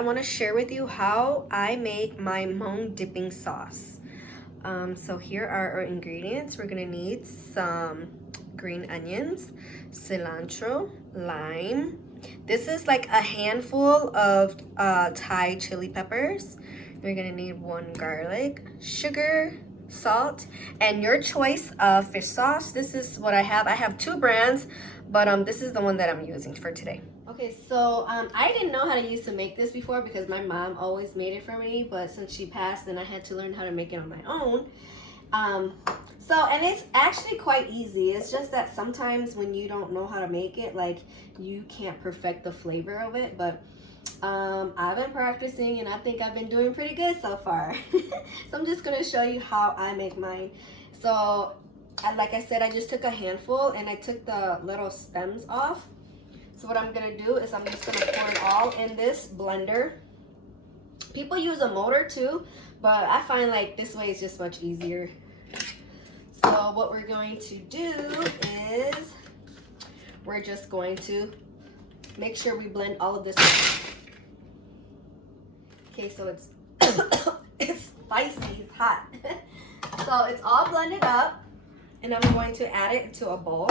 I want to share with you how I make my Hmong dipping sauce. So here are our ingredients. We're gonna need some green onions, cilantro, lime. This is like a handful of Thai chili peppers. You're gonna need 1 garlic, sugar, salt, and your choice of fish sauce. This is what I have. I have 2 brands, but this is the one that I'm using for today. Okay, so I didn't know how to use to make this before because my mom always made it for me, but since she passed, then I had to learn how to make it on my own. And it's actually quite easy. It's just that sometimes when you don't know how to make it, like, you can't perfect the flavor of it, but I've been practicing and I think I've been doing pretty good so far. So I'm just gonna show you how I make mine. So like I said, I just took a handful and I took the little stems off. So what I'm gonna do is I'm just gonna pour it all in this blender. People use a motor too, but I find like this way is just much easier. So what we're going to do is we're just going to make sure we blend all of this. Okay, so it's it's spicy, it's hot. So it's all blended up, and I'm going to add it into a bowl.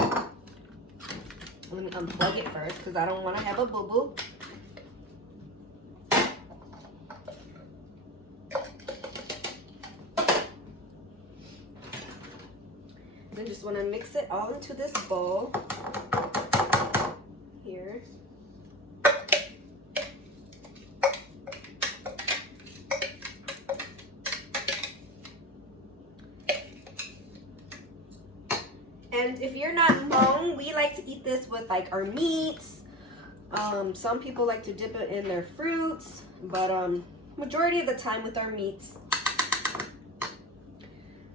Let me unplug it first because I don't want to have a boo-boo. Then just want to mix it all into this bowl here. And if you're not Hmong, we like to eat this with like our meats. Some people like to dip it in their fruits, but majority of the time with our meats.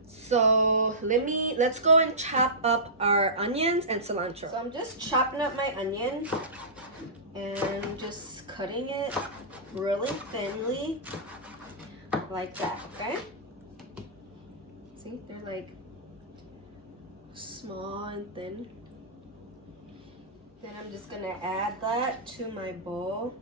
So let's go and chop up our onions and cilantro. So I'm just chopping up my onion and just cutting it really thinly like that, okay? See, they're like small and thin. Then I'm just gonna add that to my bowl.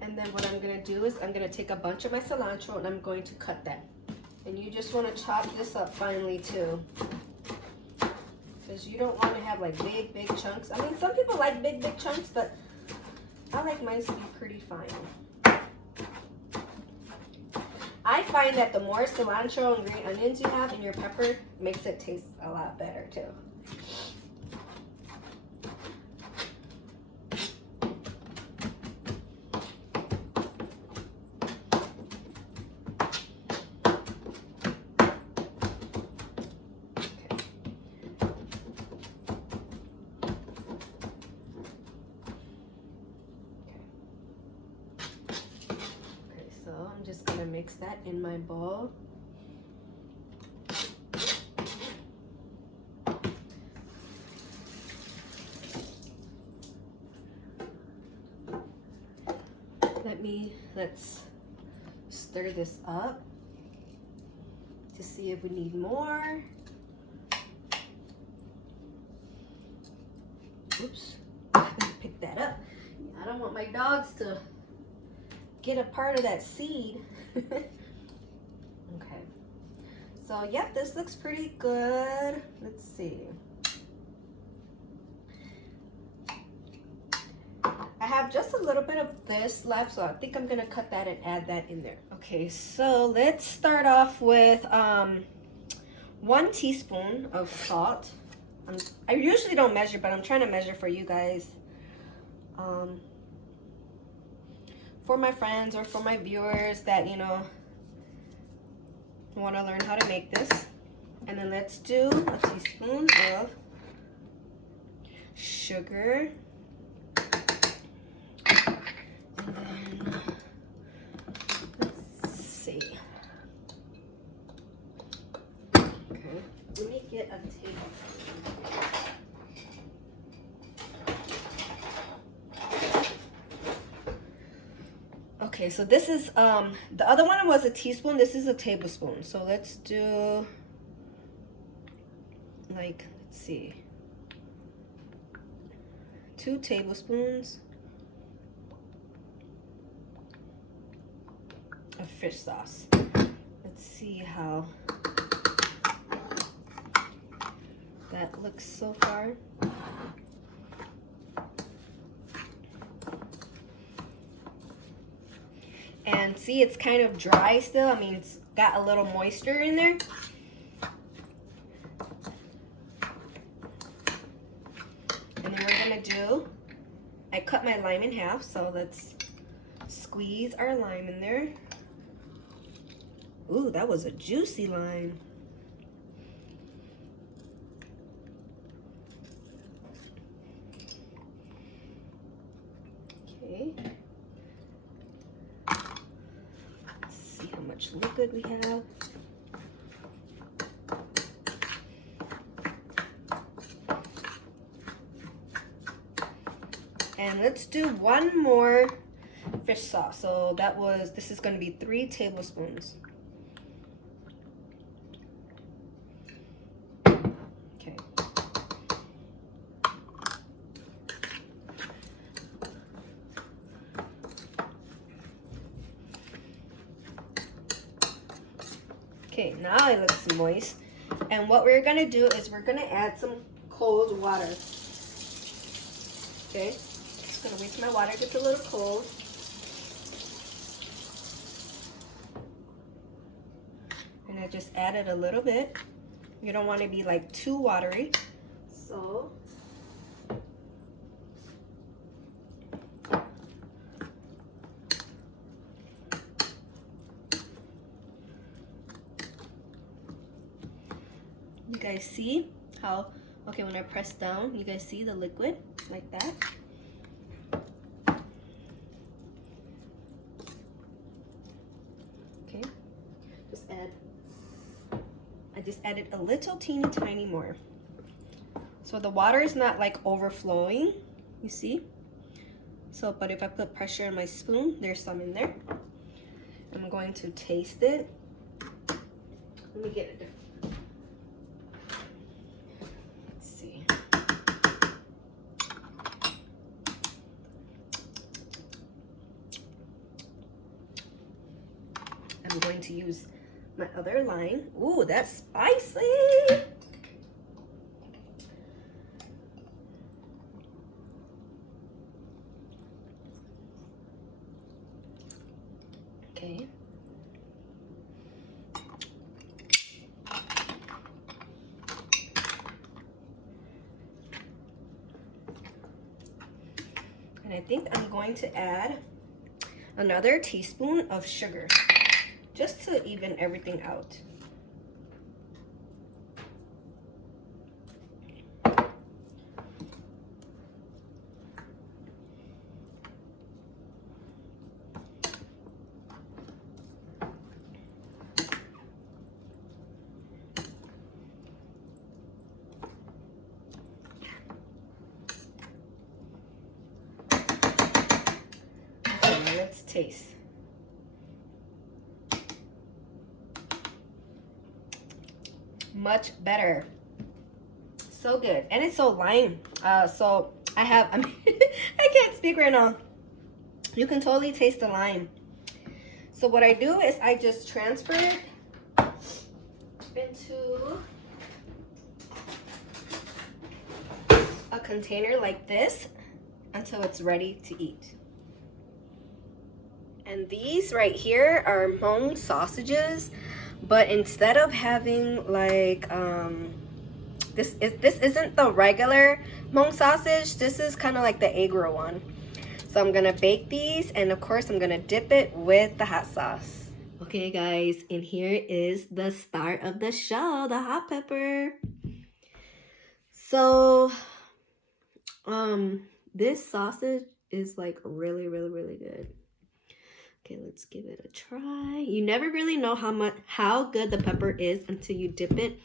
And then what I'm gonna do is I'm gonna take a bunch of my cilantro and I'm going to cut that. And you just wanna chop this up finely too, because you don't want to have like big chunks. I mean, some people like big chunks, but I like mine to be pretty fine. I find that the more cilantro and green onions you have in your pepper makes it taste a lot better too. I'm just gonna mix that in my bowl. Let's stir this up to see if we need more. Oops, pick that up. I don't want my dogs to get a part of that seed. Okay, so yep, this looks pretty good. Let's see. I have just a little bit of this left, so I think I'm gonna cut that and add that in there. Okay, so let's start off with 1 teaspoon of salt. I usually don't measure, but I'm trying to measure for you guys. For my friends or for my viewers that, you know, want to learn how to make this. And then let's do a teaspoon of sugar. And then, let's see. Okay, let me get a table. Okay, so this is the other one was a teaspoon. This is a tablespoon. So let's do like, let's see, 2 tablespoons of fish sauce. Let's see how that looks so far. And see, it's kind of dry still. I mean, it's got a little moisture in there. And then we're gonna do, I cut my lime in half, so let's squeeze our lime in there. Ooh, that was a juicy lime. Okay. Let's see how much liquid we have. And let's do 1 more fish sauce. So this is going to be 3 tablespoons. Okay. Okay, now it looks moist. And what we're going to do is we're going to add some cold water. Okay. I'm gonna wait till my water gets a little cold. And I just added a little bit. You don't want to be like too watery. So you guys see how, okay, when I press down, you guys see the liquid like that? I just added a little teeny tiny more. So the water is not like overflowing, you see? So, but if I put pressure on my spoon, there's some in there. I'm going to taste it. Let me get it different. Let's see. I'm going to use my other lime. Ooh, that's spicy. Okay. And I think I'm going to add another teaspoon of sugar, just to even everything out. Okay, let's taste. Much better. So good. And it's so lime. So I have, I mean, I can't speak right now. You can totally taste the lime. So what I do is I just transfer it into a container like this until it's ready to eat. And these right here are Hmong sausages. But instead of having like this isn't the regular Hmong sausage. This is kind of like the agro one. So I'm gonna bake these, and of course I'm gonna dip it with the hot sauce. Okay guys, and here is the start of the show, the hot pepper. So this sausage is like really good. Okay, let's give it a try. You never really know how good the pepper is until you dip it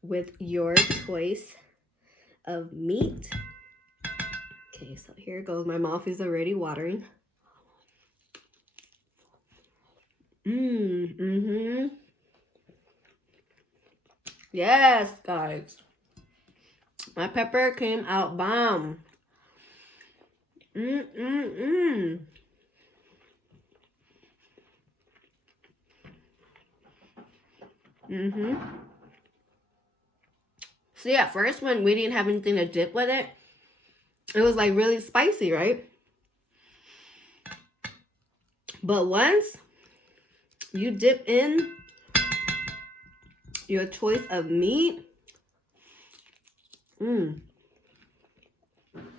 with your choice of meat. Okay, so here it goes. My mouth is already watering. Mm-hmm. Yes, guys. My pepper came out bomb. Mm-mm-mm. Mm-hmm. See, at first when we didn't have anything to dip with it, it was like really spicy, right? But once you dip in your choice of meat,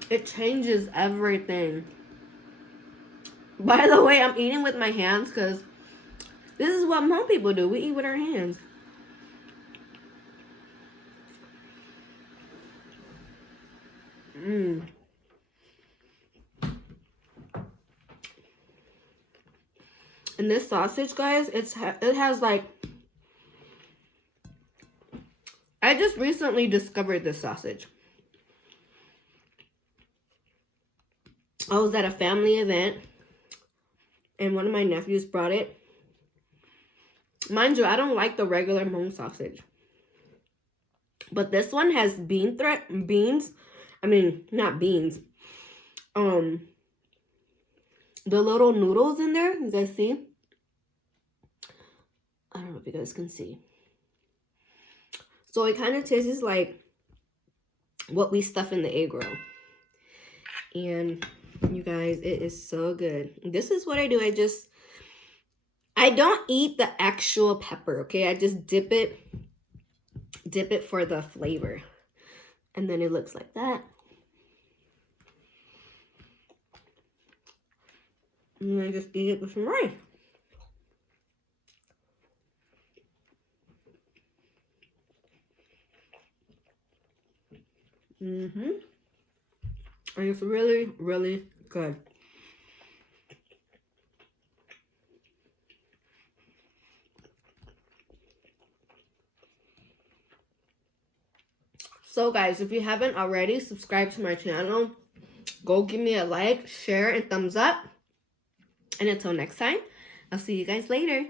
it changes everything. By the way, I'm eating with my hands because this is what Hmong people do. We eat with our hands. And this sausage, guys, it has like, I just recently discovered this sausage. I was at a family event and one of my nephews brought it. Mind you, I don't like the regular Hmong sausage. But this one has beans. I mean, not beans. The little noodles in there, you guys see? I don't know if you guys can see. So it kind of tastes like what we stuff in the egg roll. And you guys, it is so good. This is what I do. I don't eat the actual pepper, okay? I just dip it for the flavor. And then it looks like that. And I just eat it with some rice. And it's really, really good. So guys, if you haven't already, subscribe to my channel. Go give me a like, share, and thumbs up. And until next time, I'll see you guys later.